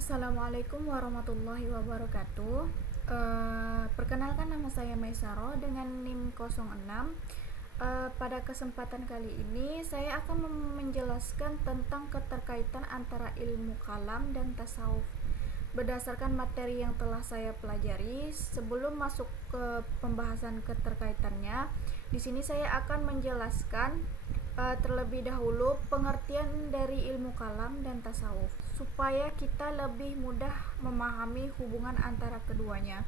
Assalamualaikum warahmatullahi wabarakatuh. Perkenalkan, nama saya Maisaro dengan NIM 06. Pada kesempatan kali ini saya akan menjelaskan tentang keterkaitan antara ilmu kalam dan tasawuf berdasarkan materi yang telah saya pelajari. Sebelum masuk ke pembahasan keterkaitannya, di sini saya akan menjelaskan terlebih dahulu pengertian dari ilmu kalam dan tasawuf supaya kita lebih mudah memahami hubungan antara keduanya.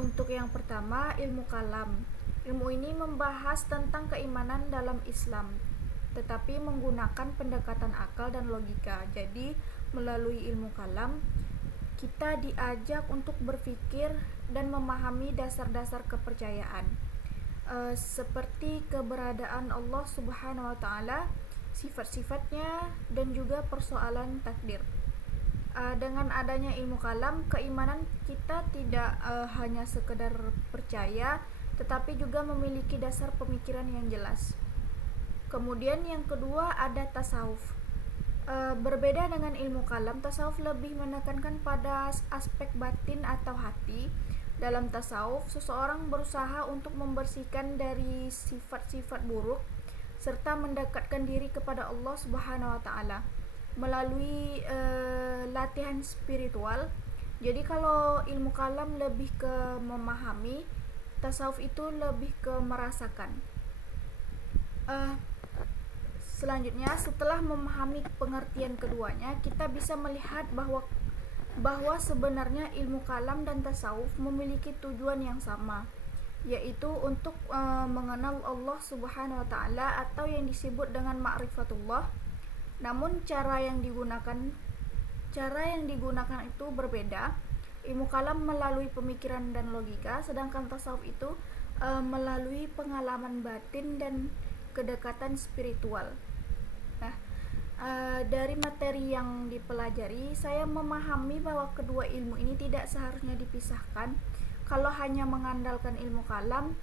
Untuk yang pertama, ilmu kalam. Ilmu ini membahas tentang keimanan dalam Islam, tetapi menggunakan pendekatan akal dan logika. Jadi, melalui ilmu kalam, kita diajak untuk berpikir dan memahami dasar-dasar kepercayaan, seperti keberadaan Allah Subhanahu wa Ta'ala, sifat-sifatnya, dan juga persoalan takdir. Dengan adanya ilmu kalam, keimanan kita tidak hanya sekedar percaya, tetapi juga memiliki dasar pemikiran yang jelas. Kemudian yang kedua ada tasawuf. Berbeda dengan ilmu kalam, tasawuf lebih menekankan pada aspek batin atau hati. Dalam tasawuf, seseorang berusaha untuk membersihkan dari sifat-sifat buruk serta mendekatkan diri kepada Allah Subhanahu wa Ta'ala melalui latihan spiritual. Jadi kalau ilmu kalam lebih ke memahami, tasawuf itu lebih ke merasakan. Selanjutnya, setelah memahami pengertian keduanya, kita bisa melihat bahwa sebenarnya ilmu kalam dan tasawuf memiliki tujuan yang sama, yaitu untuk mengenal Allah Subhanahu wa Ta'ala atau yang disebut dengan ma'rifatullah. Namun cara yang digunakan itu berbeda. Ilmu kalam melalui pemikiran dan logika, sedangkan tasawuf itu melalui pengalaman batin dan kedekatan spiritual. Nah, dari materi yang dipelajari, saya memahami bahwa kedua ilmu ini tidak seharusnya dipisahkan. Kalau hanya mengandalkan ilmu kalam,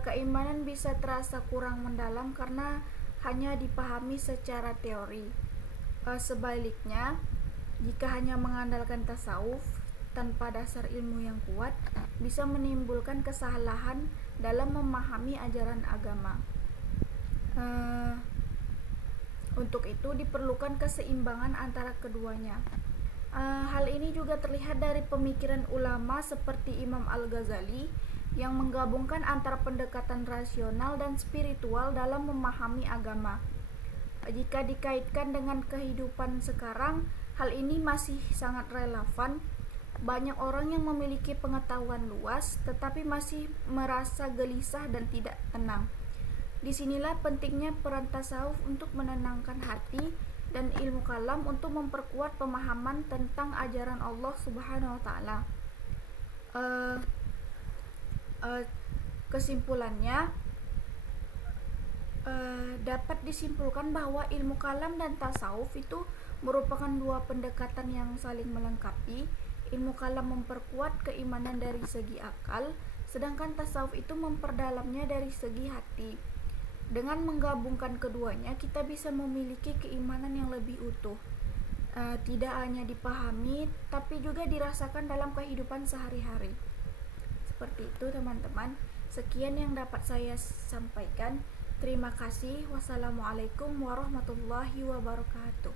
keimanan bisa terasa kurang mendalam karena hanya dipahami secara teori. Sebaliknya, jika hanya mengandalkan tasawuf tanpa dasar ilmu yang kuat, bisa menimbulkan kesalahan dalam memahami ajaran agama. Untuk itu diperlukan keseimbangan antara keduanya. Hal ini juga terlihat dari pemikiran ulama seperti Imam Al-Ghazali yang menggabungkan antara pendekatan rasional dan spiritual dalam memahami agama. Jika dikaitkan dengan kehidupan sekarang, hal ini masih sangat relevan. Banyak orang yang memiliki pengetahuan luas tetapi masih merasa gelisah dan tidak tenang. Disinilah pentingnya peran tasawuf untuk menenangkan hati dan ilmu kalam untuk memperkuat pemahaman tentang ajaran Allah Subhanahu wa Ta'ala. Kesimpulannya, dapat disimpulkan bahwa ilmu kalam dan tasawuf itu merupakan dua pendekatan yang saling melengkapi. Ilmu kalam memperkuat keimanan dari segi akal, sedangkan tasawuf itu memperdalamnya dari segi hati. Dengan menggabungkan keduanya, kita bisa memiliki keimanan yang lebih utuh, tidak hanya dipahami tapi juga dirasakan dalam kehidupan sehari-hari. Seperti itu teman-teman. Sekian yang dapat saya sampaikan. Terima kasih. Wassalamualaikum warahmatullahi wabarakatuh.